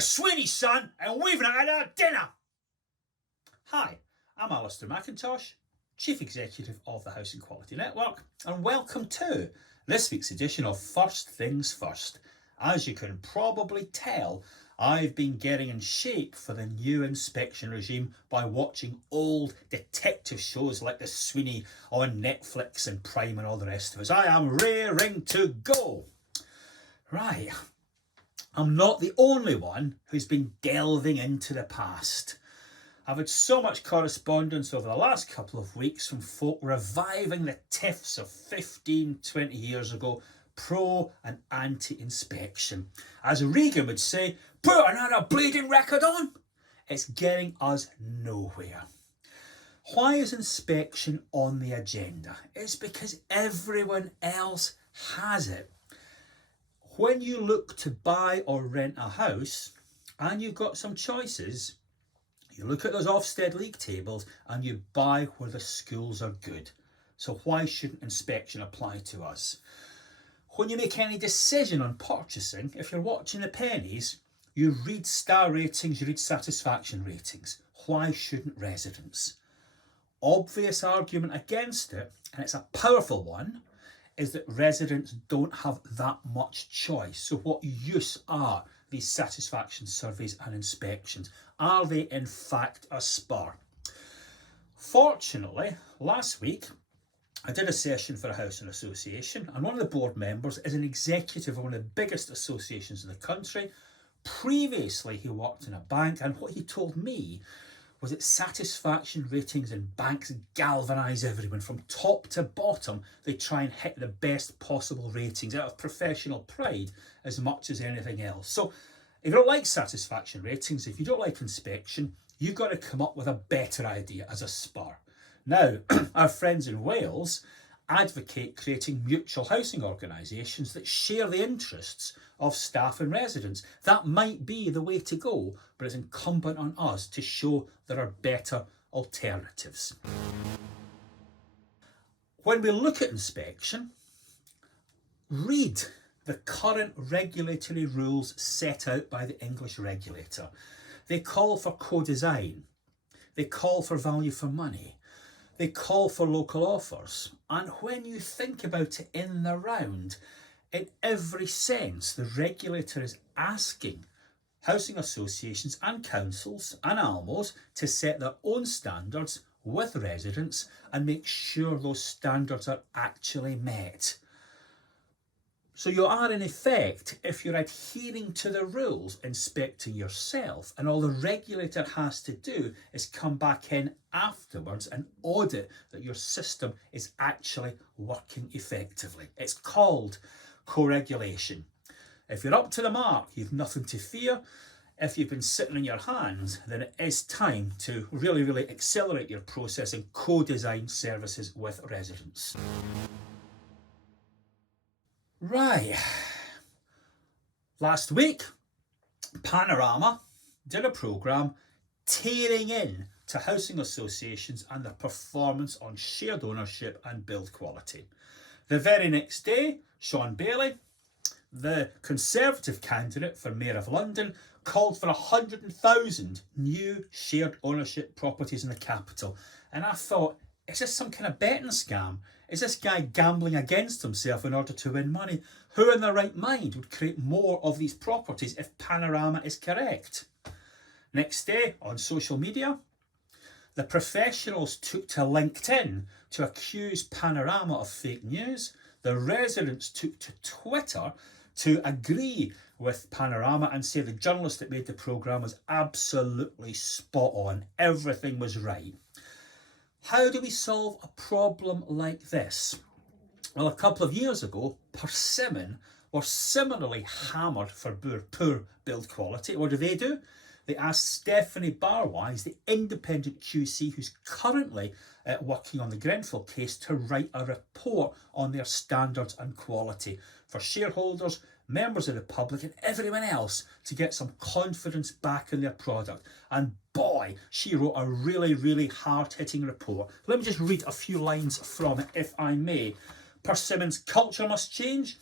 a Sweeney, son, and we've not had our dinner. Hi, I'm Alistair McIntosh, Chief Executive of the Housing Quality Network, and welcome to this week's edition of First Things First. As you can probably tell, I've been getting in shape for the new inspection regime by watching old detective shows like the Sweeney on Netflix and Prime and all the rest of us. I am raring to go. Right, I'm not the only one who's been delving into the past. I've had so much correspondence over the last couple of weeks from folk reviving the tiffs of 15, 20 years ago, pro and anti-inspection. As Regan would say, put another bleeding record on. It's getting us nowhere. Why is inspection on the agenda? It's because everyone else has it. When you look to buy or rent a house and you've got some choices, you look at those Ofsted league tables and you buy where the schools are good. So why shouldn't inspection apply to us? When you make any decision on purchasing, if you're watching the pennies, you read star ratings, you read satisfaction ratings. Why shouldn't residents? Obvious argument against it, and it's a powerful one, is that residents don't have that much choice. So what use are these satisfaction surveys and inspections? Are they in fact a spur? Fortunately, last week I did a session for a housing association, and one of the board members is an executive of one of the biggest associations in the country. Previously he worked in a bank, and what he told me was that satisfaction ratings in banks galvanise everyone from top to bottom. They try and hit the best possible ratings out of professional pride as much as anything else. So if you don't like satisfaction ratings, if you don't like inspection, you've got to come up with a better idea as a spur. Now, our friends in Wales advocate creating mutual housing organisations that share the interests of staff and residents. That might be the way to go, but it's incumbent on us to show there are better alternatives. When we look at inspection, read the current regulatory rules set out by the English regulator. They call for co-design, they call for value for money, they call for local offers. And when you think about it in the round, in every sense, the regulator is asking housing associations and councils and ALMOs to set their own standards with residents and make sure those standards are actually met. So you are, in effect, if you're adhering to the rules, inspecting yourself, and all the regulator has to do is come back in afterwards and audit that your system is actually working effectively. It's called co-regulation. If you're up to the mark, you've nothing to fear. If you've been sitting on your hands, then it is time to really accelerate your process and co-design services with residents. Right, last week, Panorama did a programme tearing in to housing associations and their performance on shared ownership and build quality. The very next day, Sean Bailey, the Conservative candidate for Mayor of London, called for 100,000 new shared ownership properties in the capital. And I thought, is this some kind of betting scam? Is this guy gambling against himself in order to win money? Who in their right mind would create more of these properties if Panorama is correct? Next day, on social media, the professionals took to LinkedIn to accuse Panorama of fake news. The residents took to Twitter to agree with Panorama and say the journalist that made the programme was absolutely spot on. Everything was right. How do we solve a problem like this? Well, a couple of years ago, Persimmon were similarly hammered for poor build quality. What do? They asked Stephanie Barwise, the independent QC who's currently working on the Grenfell case, to write a report on their standards and quality for shareholders, members of the public and everyone else to get some confidence back in their product. And boy, she wrote a really hard-hitting report. Let me just read a few lines from it, if I may. Persimmon's culture must change.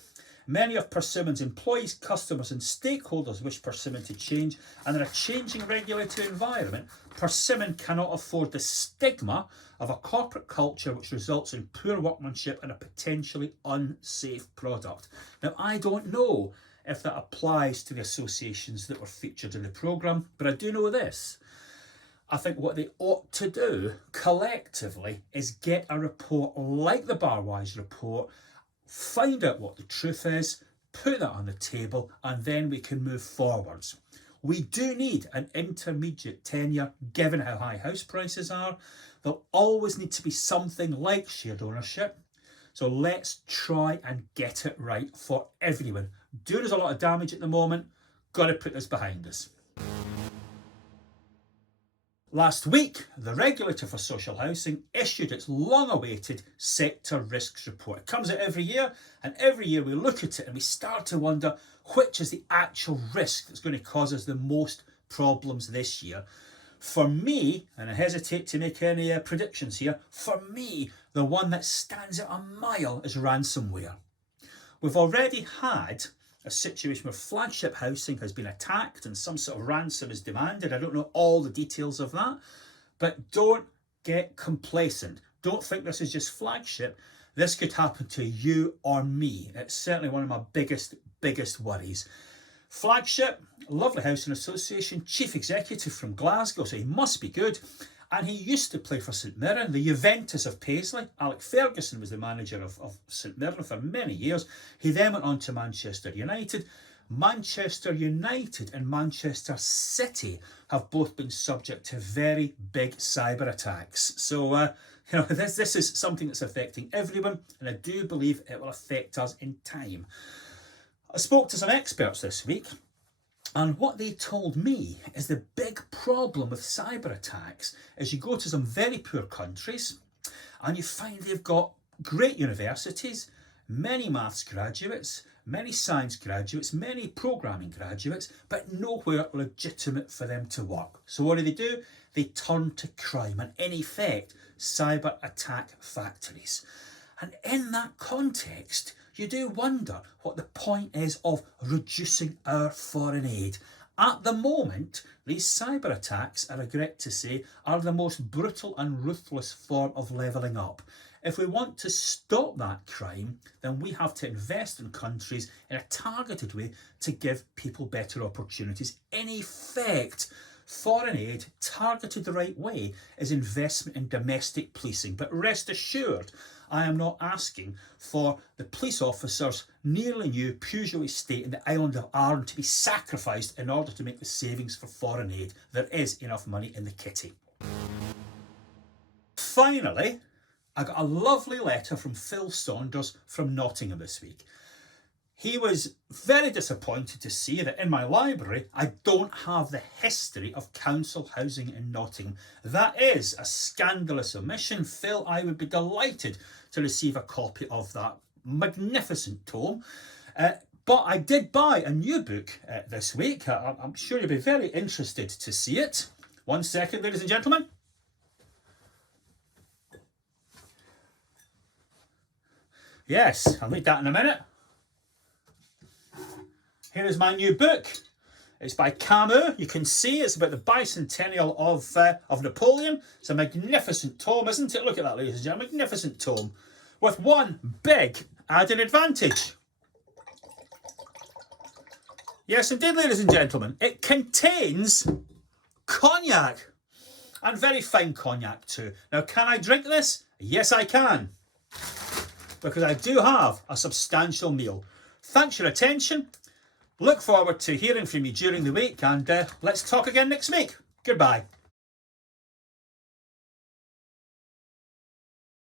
Many of Persimmon's employees, customers and stakeholders wish Persimmon to change, and in a changing regulatory environment, Persimmon cannot afford the stigma of a corporate culture which results in poor workmanship and a potentially unsafe product. Now, I don't know if that applies to the associations that were featured in the programme, but I do know this. I think what they ought to do collectively is get a report like the Barwise report, find out what the truth is, put that on the table, and then we can move forwards. We do need an intermediate tenure given how high house prices are. There'll always need to be something like shared ownership. So let's try and get it right for everyone. Doing us a lot of damage at the moment. Got to put this behind us. Last week, the regulator for social housing issued its long-awaited sector risks report. It comes out every year, and every year we look at it and we start to wonder which is the actual risk that's going to cause us the most problems this year. For me, and I hesitate to make any predictions here, for me, the one that stands out a mile is ransomware. We've already had a situation where flagship housing has been attacked and some sort of ransom is demanded. I don't know all the details of that, but don't get complacent. Don't think this is just flagship. This could happen to you or me. It's certainly one of my biggest worries. Flagship, lovely housing association, chief executive from Glasgow, so he must be good. And he used to play for St Mirren, the Juventus of Paisley. Alec Ferguson was the manager of St Mirren for many years. He then went on to Manchester United. Manchester United and Manchester City have both been subject to very big cyber attacks. So, this is something that's affecting everyone, and I do believe it will affect us in time. I spoke to some experts this week, and what they told me is the big problem with cyber attacks is you go to some very poor countries and you find they've got great universities, many maths graduates, many science graduates, many programming graduates, but nowhere legitimate for them to work. So what do? They turn to crime and, in effect, cyber attack factories. And in that context, you do wonder what the point is of reducing our foreign aid. At the moment, these cyber attacks, I regret to say, are the most brutal and ruthless form of levelling up. If we want to stop that crime, then we have to invest in countries in a targeted way to give people better opportunities. In effect, foreign aid, targeted the right way, is investment in domestic policing. But rest assured, I am not asking for the police officers nearly new Peugeot estate in the island of Arran to be sacrificed in order to make the savings for foreign aid. There is enough money in the kitty. Finally, I got a lovely letter from Phil Saunders from Nottingham this week. He was very disappointed to see that in my library, I don't have the history of council housing in Nottingham. That is a scandalous omission. Phil, I would be delighted to receive a copy of that magnificent tome. But I did buy a new book this week. I'm sure you'll be very interested to see it. 1 second, ladies and gentlemen. Yes, I'll read that in a minute. Here is my new book. It's by Camus. You can see it's about the bicentennial of Napoleon. It's a magnificent tome, isn't it? Look at that, ladies and gentlemen. Magnificent tome. With one big added advantage. Yes, indeed, ladies and gentlemen. It contains cognac. And very fine cognac too. Now, can I drink this? Yes, I can. Because I do have a substantial meal. Thanks for your attention. Look forward to hearing from you during the week, and let's talk again next week. Goodbye.